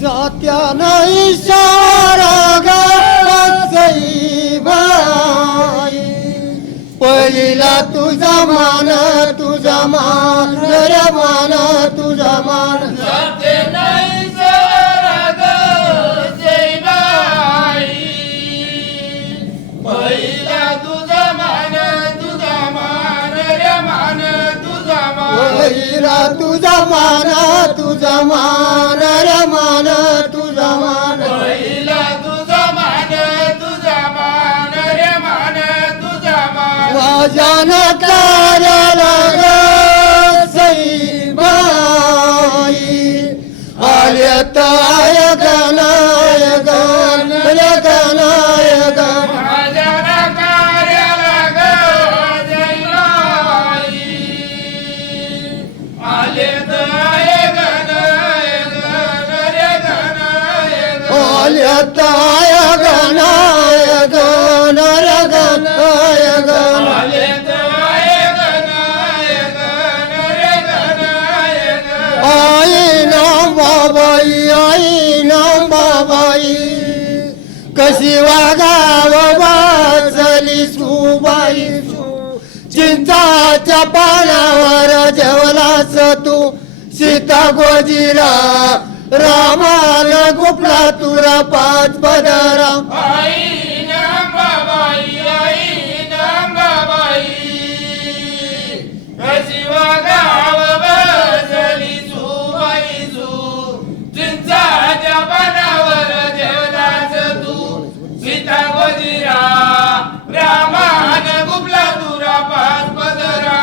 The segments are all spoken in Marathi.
जात्या नाही बाई पहिला तुझा मान तुझा मान रे मान तुझा मान. तुझा मान तुझा मान रे मान तुझा मान. तुझा मान तुझा मान रे मान तुझा मान. वाजन कार्याला बाई आले ताय गणाय कशी वागाव वाचली सुबाई चिंताच्या पानावर जेवलास तू? सीता गोजीरा रामाला गुपला तुरा पाच पदरा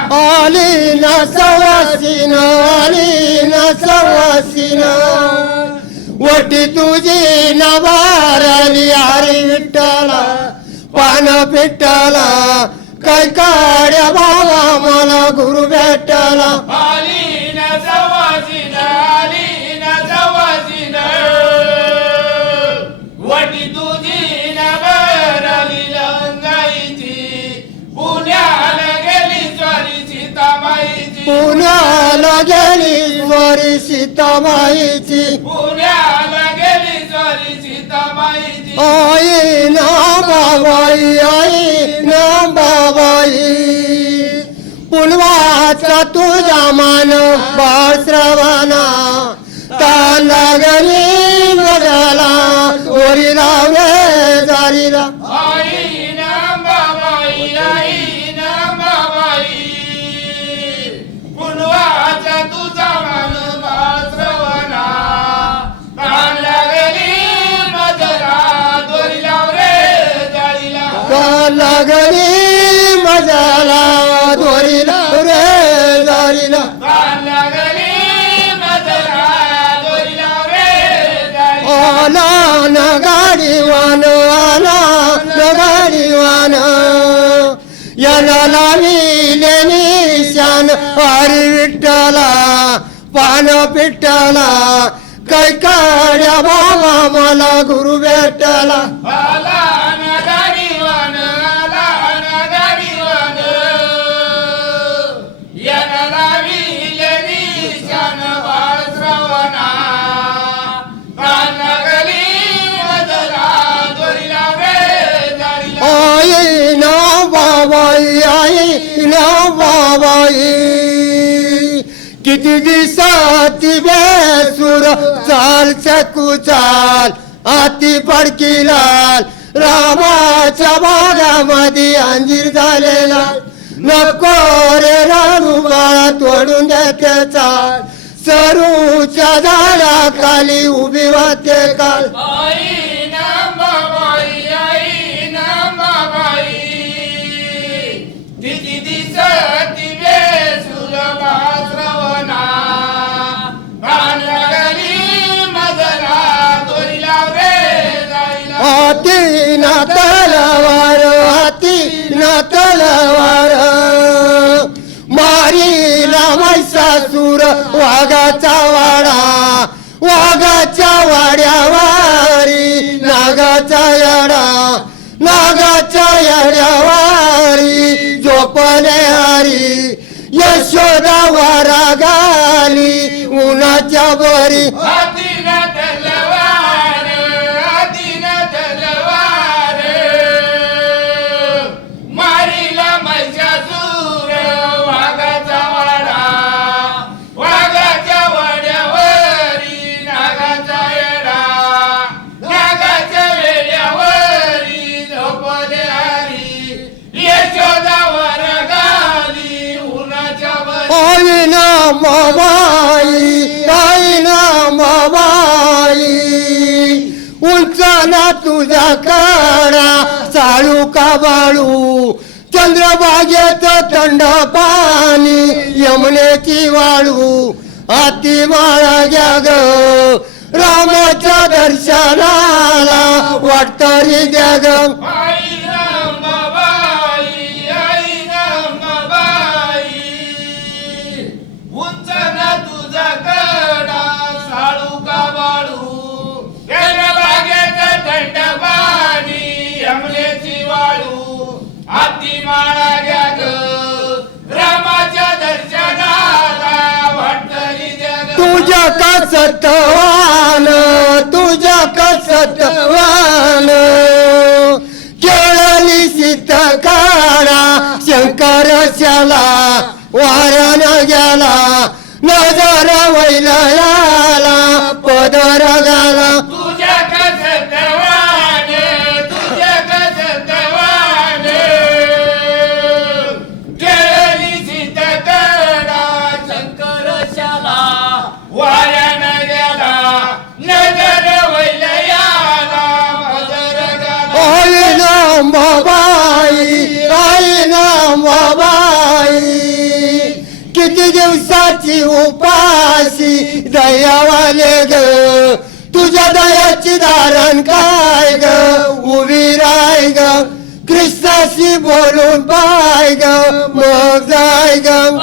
पदरा आली ना सवासीन आली वटी तुझी नवारली हरी विठ्ठला पान पिठ्ठला. काय काड्या बाबा मला गुरु भेटला. आली ना सवासीन आली गेली वरी सीतामाईची. पुण्याला गेली आई ना बाबाई आई ना बाबाई पुलवाचा तुझा मान बाळ श्रवणा तान लागली मगाला ओरी लावले जारीला. लागली मजाला दोरीला रे जारीला कान लागली मजरा दोरी लाव रे जाळीला आला न गाडीवान आला न गाडीवान. याला लाविले निशान हरी विठ्ठला पान पिठ्ठला. काय काड्या बाबा मला गुरु भेटला. किती दिवसाती चाल सकू चाल आती पडकी लाल. रामाच्या भागामध्ये अंजीर झालेला. नको रे राणू बाळा तोडून देते चाल. सरूच्या झाडाखाली उभी वाते काल. वाघाचा वाडा वाघाच्या वाड्यावारी नागाचा याडा नागाच्या याड्यावारी झोपले हरी यशोदा वारा गाली उन्हाच्या बरी बाई आई ना उंच ना तुझा काळा चाळू का बाळू? चंद्रभागेत थंड पाणी यमुनेची वाळू. हाती माळा ग्या ग रामाच्या दर्शनाला वाटतरी द्या कसतवान तुझ्या कसतवान केळली सीत काळा शंकर शाला वारण गेला नजर वैलयाला पदर गाला. दिवसाची उपाशी दयावाले ग. तुझ्या दयाची धारण काय ग? उभी राय ग. कृष्णाशी बोलून पाय ग. मग जाय ग.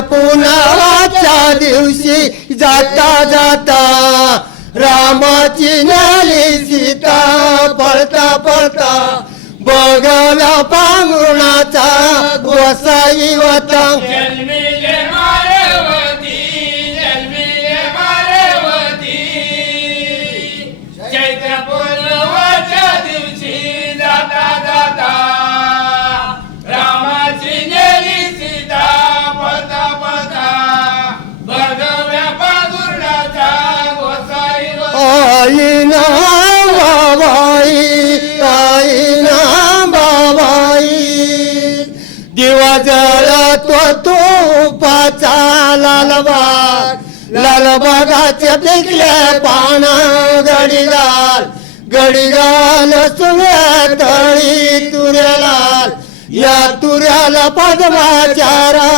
चैत्र दिवशी जाता जाता रामाची नाली सीता पळता पळता बघला पांगुणाचा गोसाई वता. ना बाबाई आई ना बाबाई दिवा जळतो तुपाचा लालबाग लालबागाच्या पिकल्या पाना गडीगाल गडीगाल सुव्या तळी तुऱ्यालाल. या तुऱ्याला पद्माचारा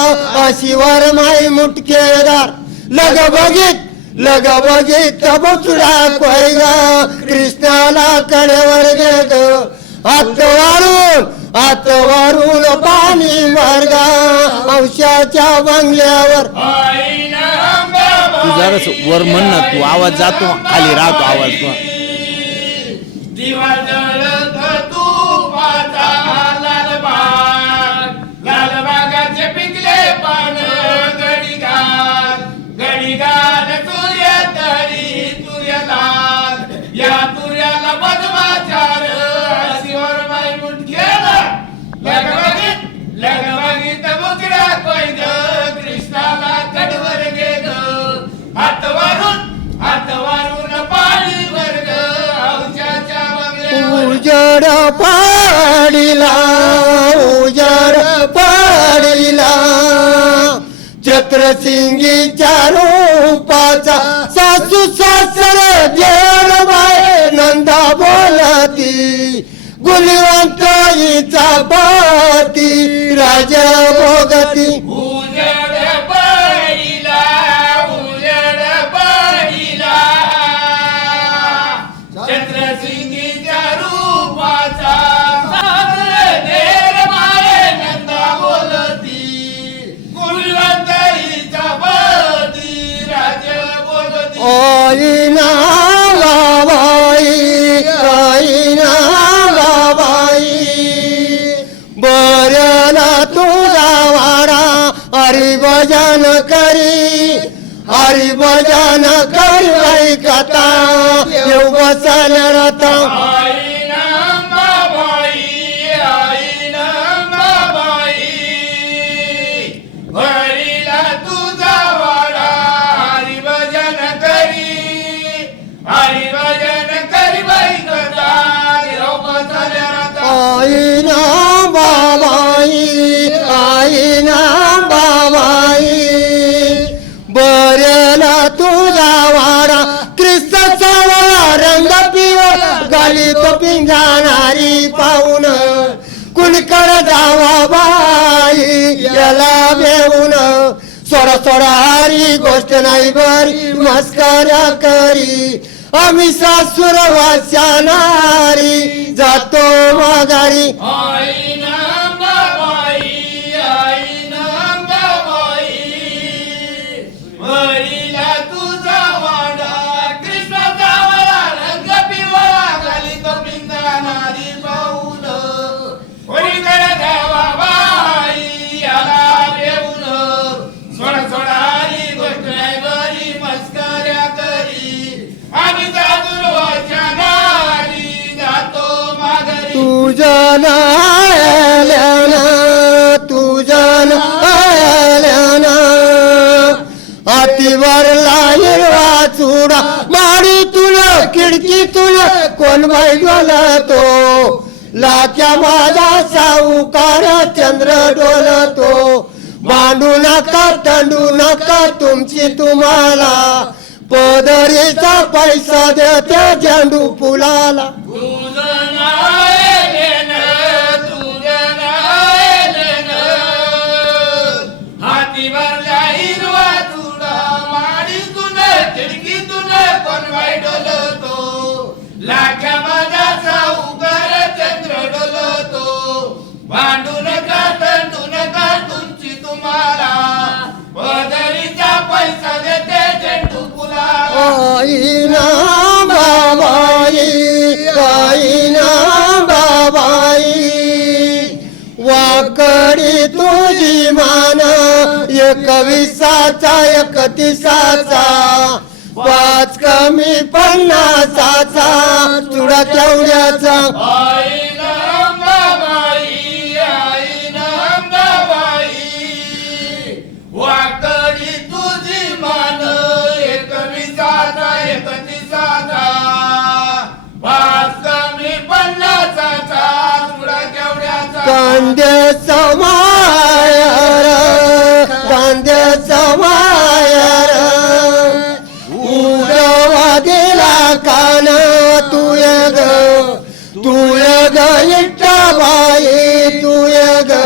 अशी वरमाई मुटकेदार. लग बघित लग बघित बचडा कोयगा कृष्णाला कडेवर गेग हात वारून हात वारून पाणी मार्गा औषाच्या बंगल्यावर. तू जरास वर म्हण ना, तू आवाज जातो, खाली राहतो आवाज. उजड पाडिला उजड पाडिला. छत्रसिंगीच्या रूपाचा सासू सासर जेल बाय नंदा बोलती गुलवंताईचा पाती राजा भोगती. भजन करी हरी भजन करी कथा येऊ बसल रथ आली गाली तो पिंजाणारी पाहून कुणकड जावा बाई याला बेऊन सोडा सोडा हारी गोष्ट नाही बरी मस्कऱ्या करी. आम्ही सासूर वाचनारी जातो माघारी. एवढा माडी तुला खिडकी तुला कोण बाई डोलतो लाच्या माझा सावकार चंद्र डोलतो. मांडू नका तंडू नका तुमची तुम्हाला. पदरीचा पैसा देते झेंडू फुलाला. लाख्या माझा उगार चंद्र डोलतो. भांडू नका तंडू नका तुमची तुम्हाला? पदरीचा पैसा देते झेंडू फुलाला. आईना बाबाई आईना बाबाई वाकडी तुझी मान एक विसाचा एक तिसाचा. पाच कमी पन्नासाचा चुडा नंबाबाई वाकडी तुझी मान एक विसाचा एक तिसाचा. पाच कमी पन्नासाचा कांद्याचा मायर ग बाई तू ग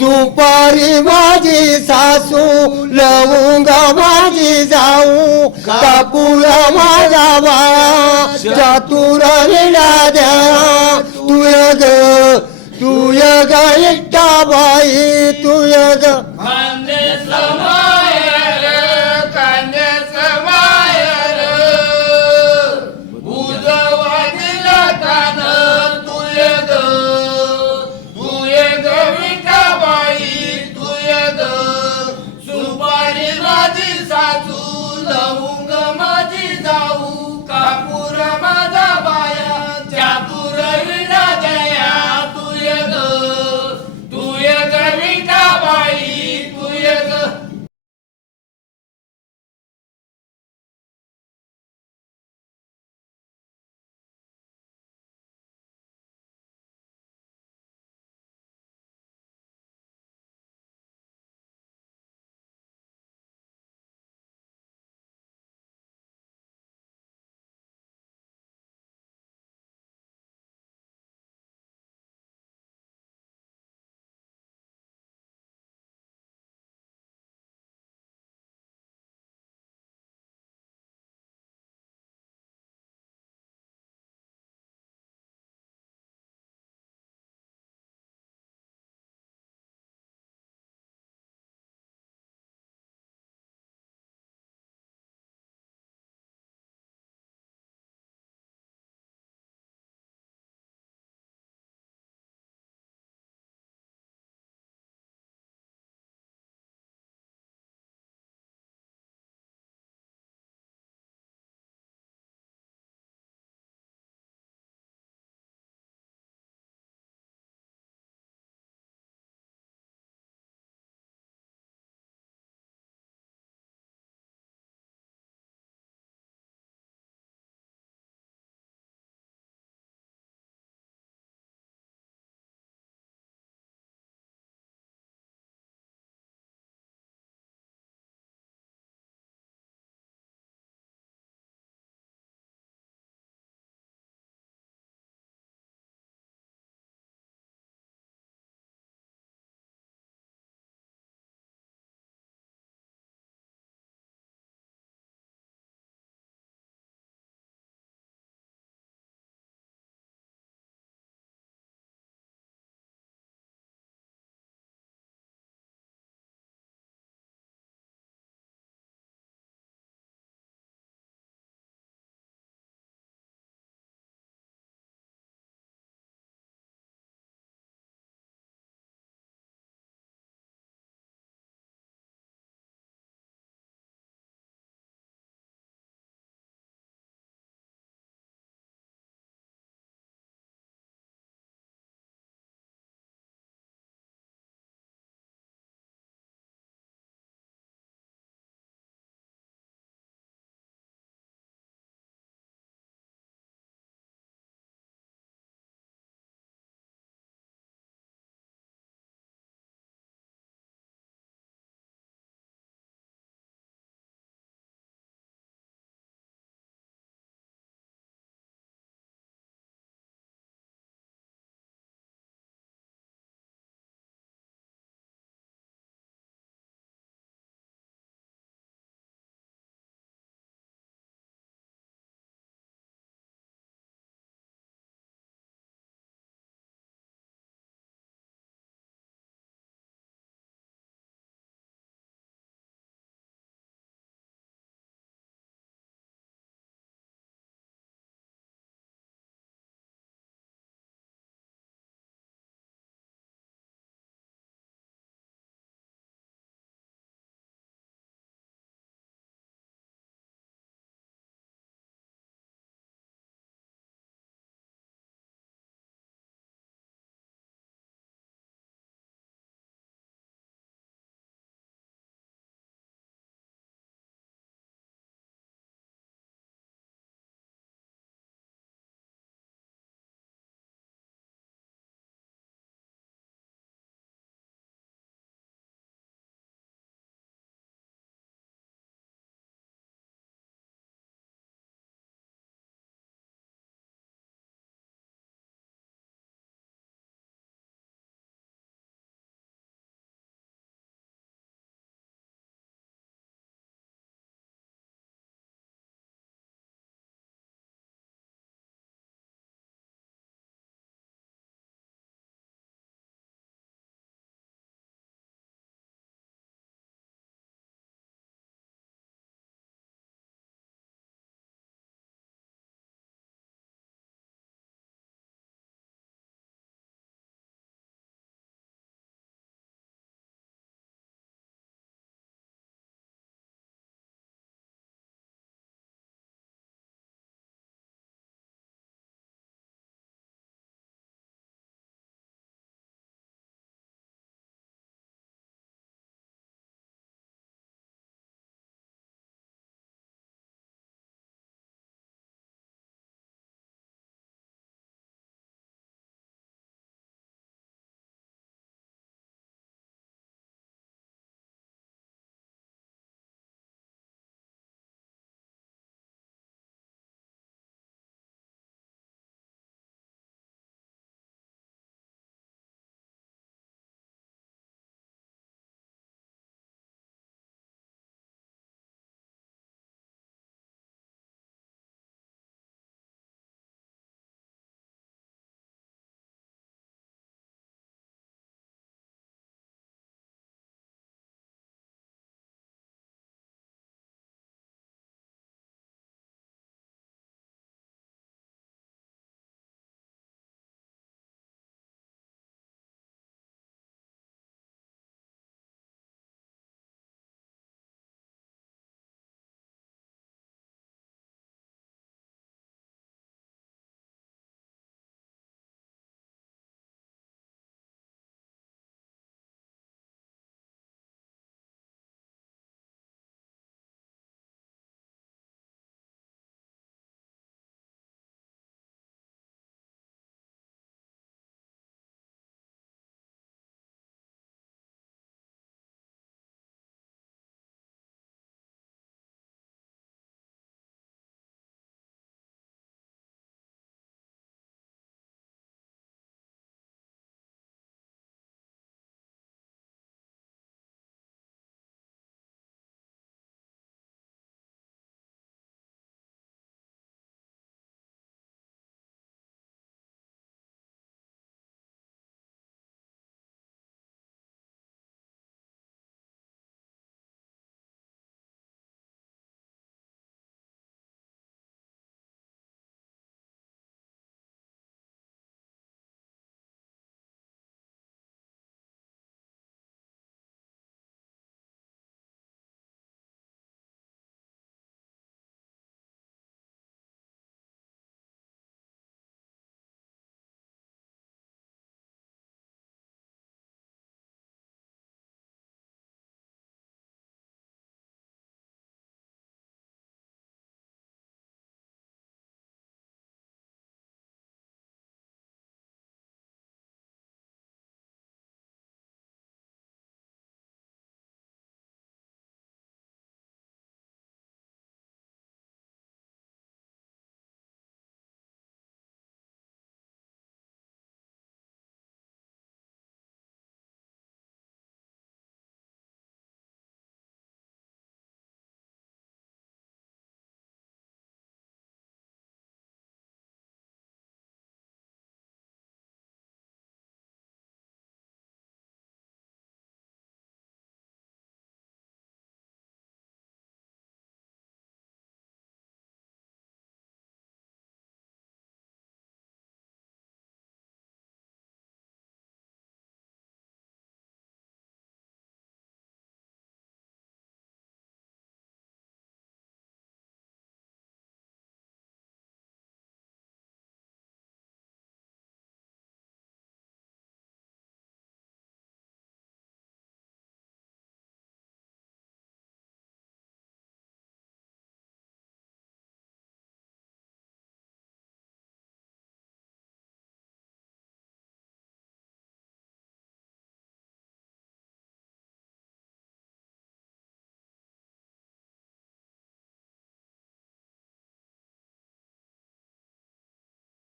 सुपारी माझी सासू लवंग माझी जाऊ कापूर माझा बाळा चातुर द्या. तू ग तू ग इट्टा बाई तू ग